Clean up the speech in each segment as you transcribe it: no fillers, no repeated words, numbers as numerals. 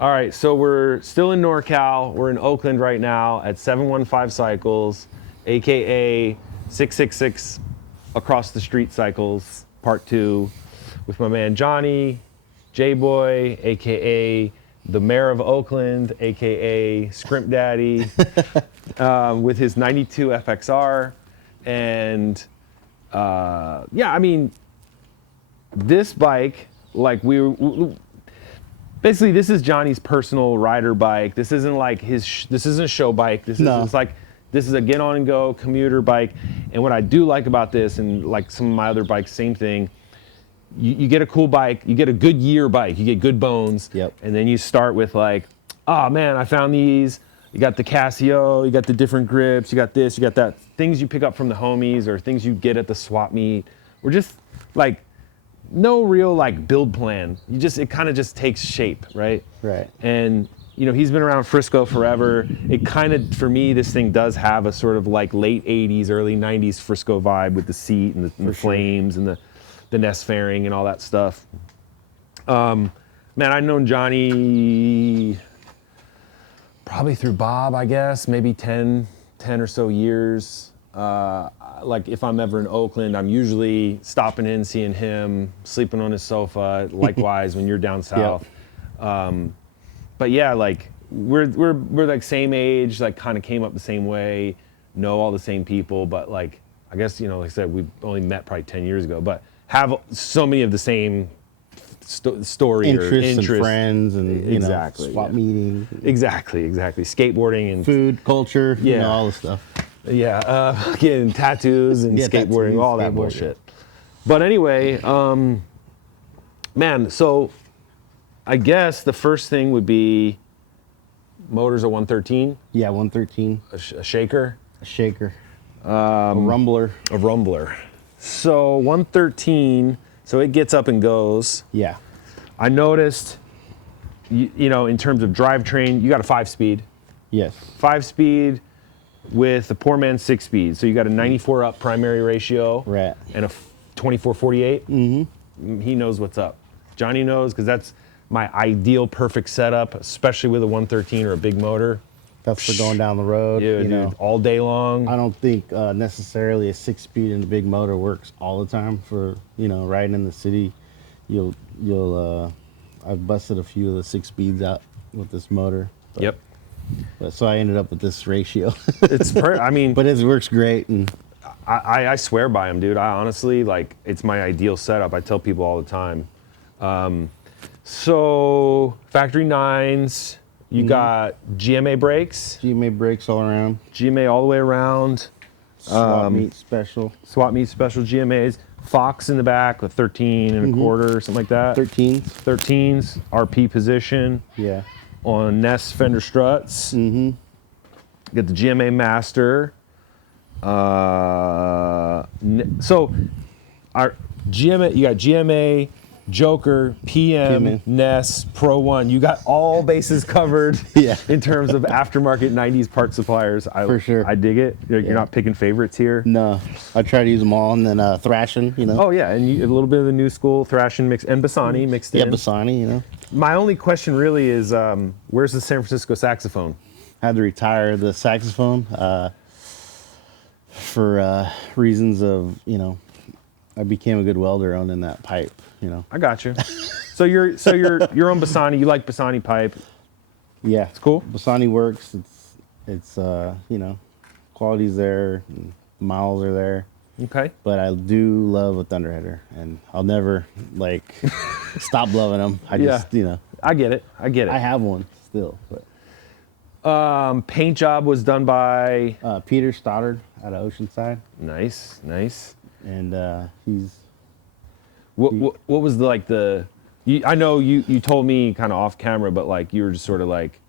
All right, so we're still in NorCal. We're in Oakland right now at 715 Cycles, AKA 666 Across the Street Cycles, Part 2, with my man Johnny, J-Boy, AKA the Mayor of Oakland, AKA Scrimp Daddy, with his 92 FXR. And yeah, I mean, this bike, like basically, this is Johnny's personal rider bike. This isn't like this isn't a show bike. This is like, this is a get on and go commuter bike. And what I do like about this, and like some of my other bikes, same thing, you get a cool bike, you get a good year bike, you get good bones. Yep. And then you start with like, oh man, I found these. You got the Casio, you got the different grips, you got this, you got that. Things you pick up from the homies or things you get at the swap meet. We're just like, no real like build plan. It kind of just takes shape, right? Right. And you know, he's been around Frisco forever. It kind of, for me, this thing does have a sort of like late 80s, early 90s Frisco vibe with the seat and the flames and the nest fairing and all that stuff. Man, I've known Johnny probably through Bob, I guess, maybe 10 or so years. Like if I'm ever in Oakland, I'm usually stopping in, seeing him, sleeping on his sofa. Likewise, when you're down south. Yep. But yeah, like we're like same age, like kind of came up the same way, know all the same people. But like, I guess, you know, like I said, we only met probably 10 years ago, but have so many of the same story interests and friends and exactly, know, swap meeting. Exactly. Skateboarding and food, culture, you know, all the stuff. Yeah, getting tattoos and skateboarding, all that bullshit. But anyway, man, so I guess the first thing would be motors a 113. Yeah, 113. A shaker. A shaker. A rumbler. A rumbler. So 113, so it gets up and goes. Yeah. I noticed, you know, in terms of drivetrain, you got a 5-speed. Yes. 5-speed. With the poor man's 6-speed. So you got a 94 up primary ratio. Right. And a 24-48. Mm-hmm. He knows what's up. Johnny knows, because that's my ideal perfect setup, especially with a 113 or a big motor. That's for going down the road. Yeah, you know, all day long. I don't think necessarily a 6-speed and a big motor works all the time for, you know, riding in the city. I've busted a few of the 6-speeds out with this motor. Yep. But so I ended up with this ratio. I mean, but it works great, and I swear by them, dude. I honestly, like, it's my ideal setup. I tell people all the time. So factory 9s, you got GMA brakes. GMA brakes all around. GMA all the way around. Swap meet special. Swap meet special GMAs. Fox in the back with 13 and a quarter, something like that. 13s, RP position. Yeah. On Ness fender struts. Mm-hmm. Get the GMA Master. So our GMA, you got GMA, Joker, PM, Ness, Pro 1. You got all bases covered. Yeah. In terms of aftermarket 90s part suppliers. For sure. I dig it. You're not picking favorites here. No, I try to use them all, and then thrashing, you know. Oh yeah, and a little bit of the new school thrashing mix and Bassani mixed in. Yeah, Bassani, you know. My only question really is, where's the San Francisco saxophone? I had to retire the saxophone for reasons of, you know, I became a good welder owning that pipe, you know. I got you. So you're on Bassani. You like Bassani pipe? Yeah, it's cool. Bassani works. It's you know, quality's there, and miles are there. Okay. But I do love a Thunderheader, and I'll never like stop loving them. I just, you know. I get it. I have one still. But. Paint job was done by Peter Stoddard out of Oceanside. Nice. And he's. What was I know you told me kind of off camera, but like you were just sort of like.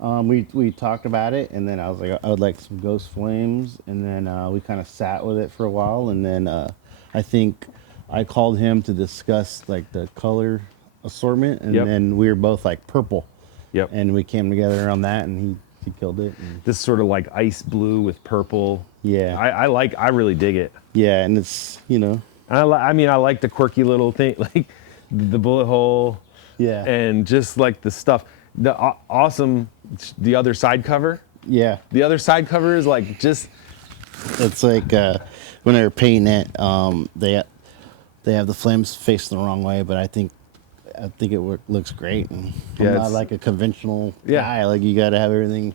We talked about it, and then I was like, I would like some Ghost Flames, and then we kind of sat with it for a while, and then I think I called him to discuss like the color assortment, and then we were both like purple. Yep. And we came together on that, and he killed it. And this sort of like ice blue with purple. Yeah. I really dig it. Yeah, and it's, you know. I mean, I like the quirky little thing, like the bullet hole. Yeah. And just like the stuff. awesome, the other side cover. Yeah, The other side cover is like just, it's like when they were painting it, they have the flames facing the wrong way, but I think looks great. And Yeah, I'm not it's- like a conventional Yeah. guy. Like you got to have everything,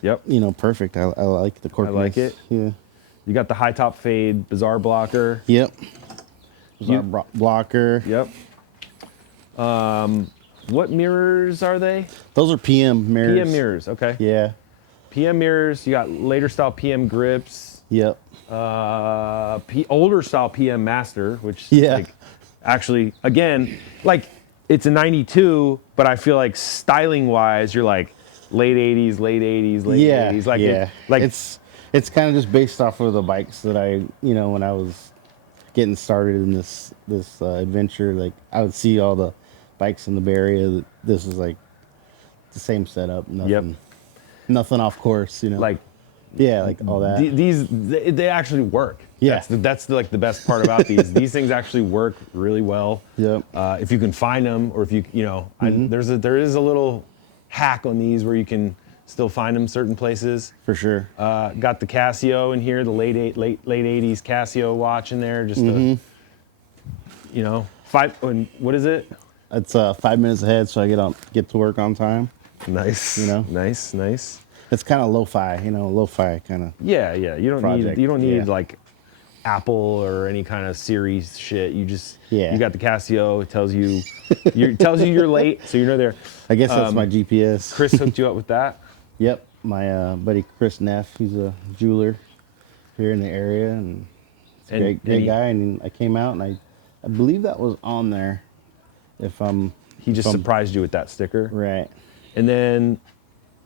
yep. perfect. I like the corkiness. like it. Yeah. You got the high top fade, bizarre blocker. Yep. You- Blocker. Yep. What mirrors are they? Those are PM mirrors. PM mirrors, okay. Yeah. PM mirrors, you got later style PM grips, Yep. older style PM master, which Yeah. like actually again, like it's a 92, but I feel like styling wise, you're like late 80s, late 80s, like yeah. like It's kind of just based off of the bikes that I, when I was getting started in this adventure, like I would see all the bikes in the Bay Area. This is like the same setup. Nothing off course, like Yeah, like all that. they actually work. Yeah. That's like the best part about these. These things actually work really well. Yep. If you can find them, or if you there is a little hack on these where you can still find them certain places. For sure. Got the Casio in here, the late 80s Casio watch in there, just to, what is it? It's 5 minutes ahead, so I get to work on time. Nice. Nice. It's kind of lo-fi, lo-fi kind of. Yeah. You don't Project, need yeah. like Apple or any kind of series shit. You just Yeah. you got the Casio. It tells you you're late, so you know there. I guess that's my GPS. Chris hooked you up with that. Yep, my buddy Chris Neff, he's a jeweler here in the area, and he's a great guy. And I came out, and I believe that was on there. He just surprised you with that sticker, Right. and then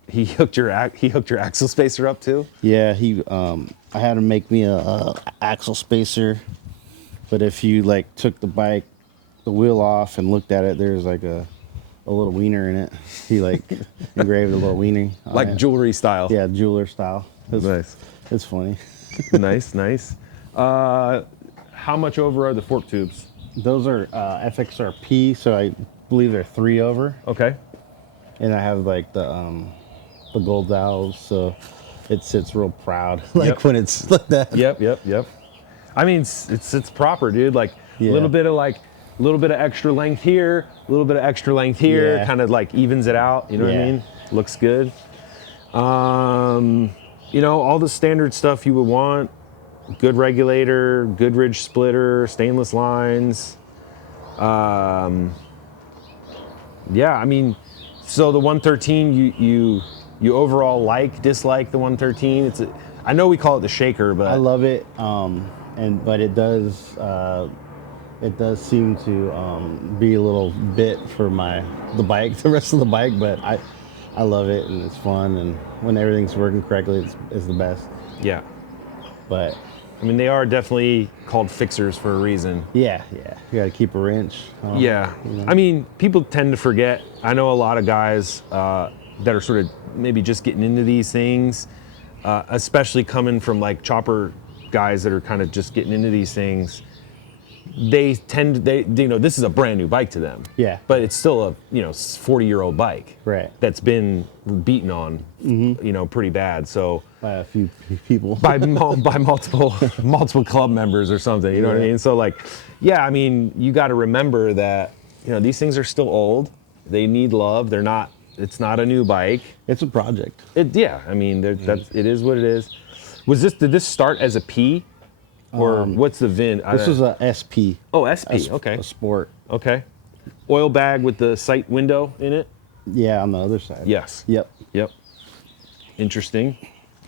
he hooked your axle spacer up too. Yeah, I had him make me a axle spacer, but if you like took the wheel off and looked at it, there's like a little wiener in it. He like engraved a little wiener on Like it. jewelry style. Yeah, jeweler style. Nice. It's funny. nice. How much over are the fork tubes? Those are FXRP, so I believe they're 3 over, Okay. and I have like the gold valves, so it sits real proud, like Yep. when it's like that. Yep. I mean, it's proper, dude. Like a Yeah. little bit of extra length here, a little bit of extra length here, Yeah. kind of like evens it out. You know what I Yeah. mean? Looks good. All the standard stuff you would want. Good regulator, good ridge splitter, stainless lines. Yeah, I mean, so the 113, you overall dislike the 113. I know we call it the shaker, but I love it, but it does seem to be a little bit for the rest of the bike, but I love it, and it's fun, and when everything's working correctly, it's the best. yeah. But I mean, they are definitely called fixers for a reason. yeah, you gotta keep a wrench. Yeah. I mean, people tend to forget. I know a lot of guys that are sort of maybe just getting into these things, especially coming from like chopper guys that are kind of just getting into these things. They this is a brand new bike to them. Yeah. But it's still a 40-year-old bike. Right. That's been beaten on, pretty bad. So By a few people. by multiple club members or something. You know what I Yeah. mean? So like, yeah, I mean, you got to remember that these things are still old. They need love. It's not a new bike. It's a project. Yeah, I mean, it is what it is. Did this start as a P? Or what's the VIN? This was a SP. Oh, SP. Okay. A sport. Okay. Oil bag with the sight window in it? Yeah, on the other side. Yes. Yep. Interesting.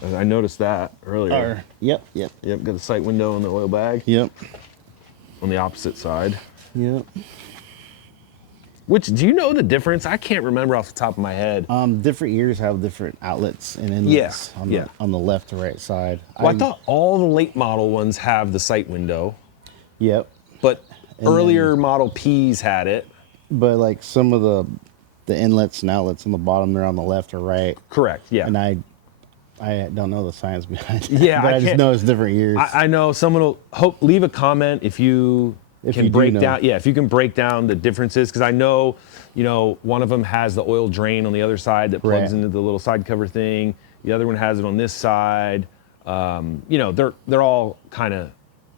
I noticed that earlier. Yep. Yep, got the sight window on the oil bag Yep. on the opposite side. Yep. Which, do you know the difference? I can't remember off the top of my head. Different ears have different outlets and inlets on the left to right side. Well, I thought all the late model ones have the sight window, Yep. but earlier Model Ps had it. But like some of the inlets and outlets on the bottom, they're on the left or right. Correct, yeah. And I don't know the science behind it. Yeah, but I I just can't- know it's different ears. I know someone will leave a comment if you If can you do break know. down, yeah, if you can break down the differences, because I know, you know, one of them has the oil drain on the other side that plugs Right. into the little side cover thing. The other one has it on this side. You know, they're all kind of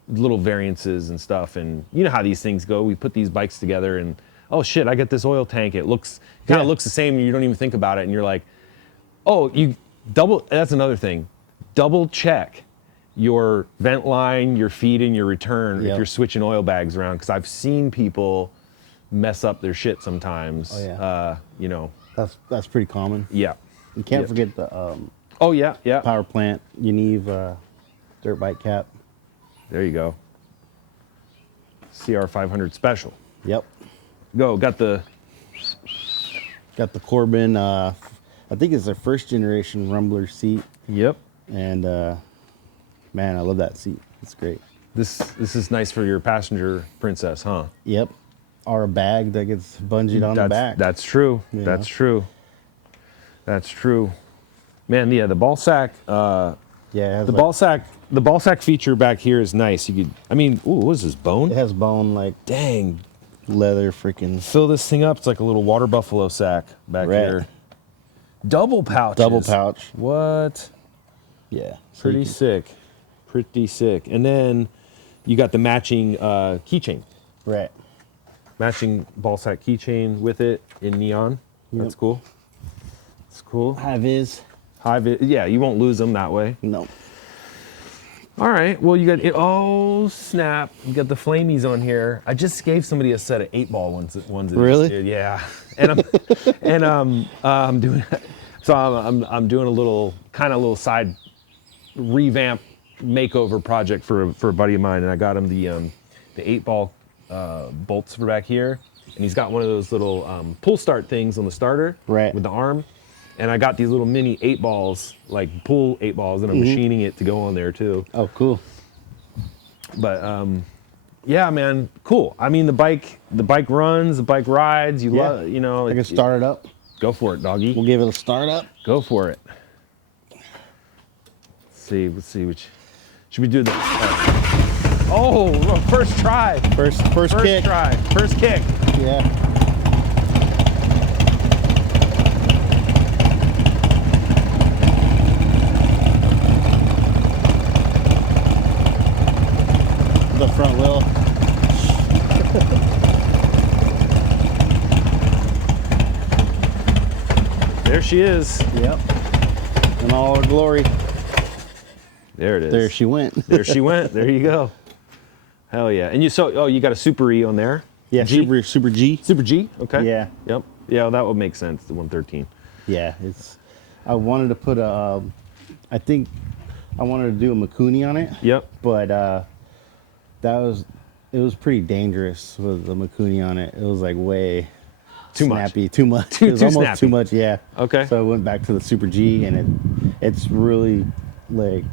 little variances and stuff. And you know how these things go. We put these bikes together and, oh shit, I got this oil tank. It kind of looks the same and you don't even think about it. And you're like, oh, that's another thing. Double check your vent line, your feed, and your return if Yep. you're switching oil bags around. Because I've seen people mess up their shit sometimes. Oh, yeah. You know, That's pretty common. yeah. You can't Yep. forget the Oh, yeah, yeah. power plant Unive dirt bike cap. There you go. CR500 special. Yep. Go, got the, Got the Corbin. I think it's their first generation Rumbler seat, yep. and man, I love that seat. It's great. This is nice for your passenger princess, huh? Yep. Or a bag that gets bungeed on the back. That's true. You That's know? true. That's true. Man, yeah, the ball sack, Yeah. It has the like- ball sack feature back here is nice. You could, I mean, ooh, what is this, bone? It has bone like Dang, leather freaking. fill this thing up. It's like a little water buffalo sack back Right. here. Double pouches. Double pouch. What? Yeah. So Pretty you can- sick. Pretty sick. And then you got the matching keychain. Right. Matching ball sack keychain with it in neon. That's Yep. cool. It's cool. High vis. Yeah, you won't lose them that way. No. All right. Well, you got it. Oh snap! You got the flamies on here. I just gave somebody a set of 8-ball ones. Really? Dude, yeah. And I'm doing. So I'm doing a little side revamp makeover project for a buddy of mine, and I got him the 8-ball bolts for back here, and he's got one of those little pull start things on the starter, Right. with the arm. And I got these little mini 8-balls, like pull 8-balls, and I'm machining it to go on there too. Oh, cool. But yeah, man, cool. I mean, the bike runs, the bike rides. You Yeah. love, you know. I can start it up. Go for it, doggy. We'll give it a start up. Go for it. Let's see. Which should we do the? Oh, first try. First First kick. try. First kick. Yeah. The front wheel. There she is. Yep. In all her glory. There it is. There she went. There she went. There you go. Hell yeah. And you got a Super E on there? Yeah, G? Super G. Super G? Okay. Yeah. Yep. Yeah, that would make sense, the 113. Yeah, I wanted to put I think I wanted to do a Mikuni on it. Yep. But it was pretty dangerous with the Mikuni on it. It was like way Too much. snappy, too much. Too- It was too almost snappy. too much, yeah. Okay. So I went back to the Super G, and it's really like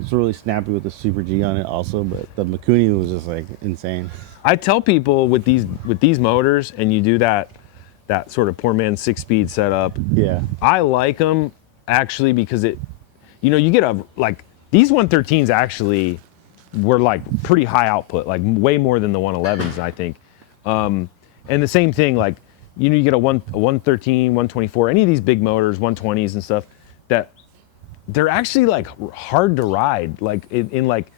it's really snappy with the Super G on it also. But the Mikuni was just like insane. I tell people with these motors, and you do that sort of poor man 6-speed setup. Yeah. I like them actually because you get these 113s actually were like pretty high output, like way more than the 111s, I think. And the same thing, like, you get a 113, 124, any of these big motors, 120s and stuff, that they're actually like hard to ride, like in like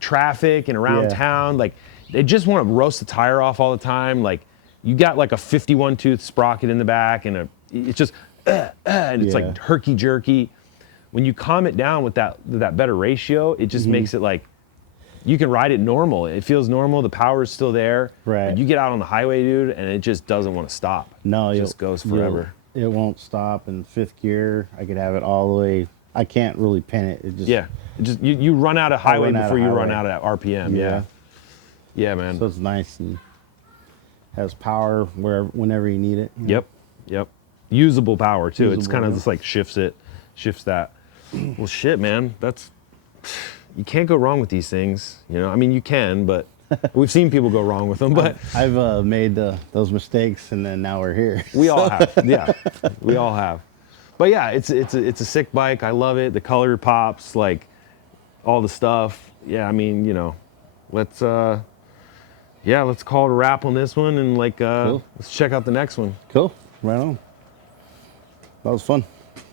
traffic and around Yeah. town. Like, they just want to roast the tire off all the time. Like, you got like a 51 tooth sprocket in the back, and it's just and it's Yeah. like herky jerky. When you calm it down with that better ratio, it just makes it like you can ride it normal. It feels normal. The power is still there. Right. But you get out on the highway, dude, and it just doesn't want to stop. No, it just goes forever. It won't stop in fifth gear. I could have it all the way. I can't really pin it. It just Yeah. It just you run out of highway run out of before you run highway. out of RPM. Yeah. Yeah, man. So it's nice and has power whenever you need it. Yep. Usable power too. It's Usable, kind of yeah. just like shifts that. Well, shit, man. You can't go wrong with these things. I mean, you can, but we've seen people go wrong with them. But I've made those mistakes, and then now we're here. we all have. Yeah, we all have. But yeah, it's a sick bike. I love it. The color pops, like all the stuff. Yeah, I mean, let's yeah, let's call it a wrap on this one, and like Cool. let's check out the next one. Cool. Right on. That was fun.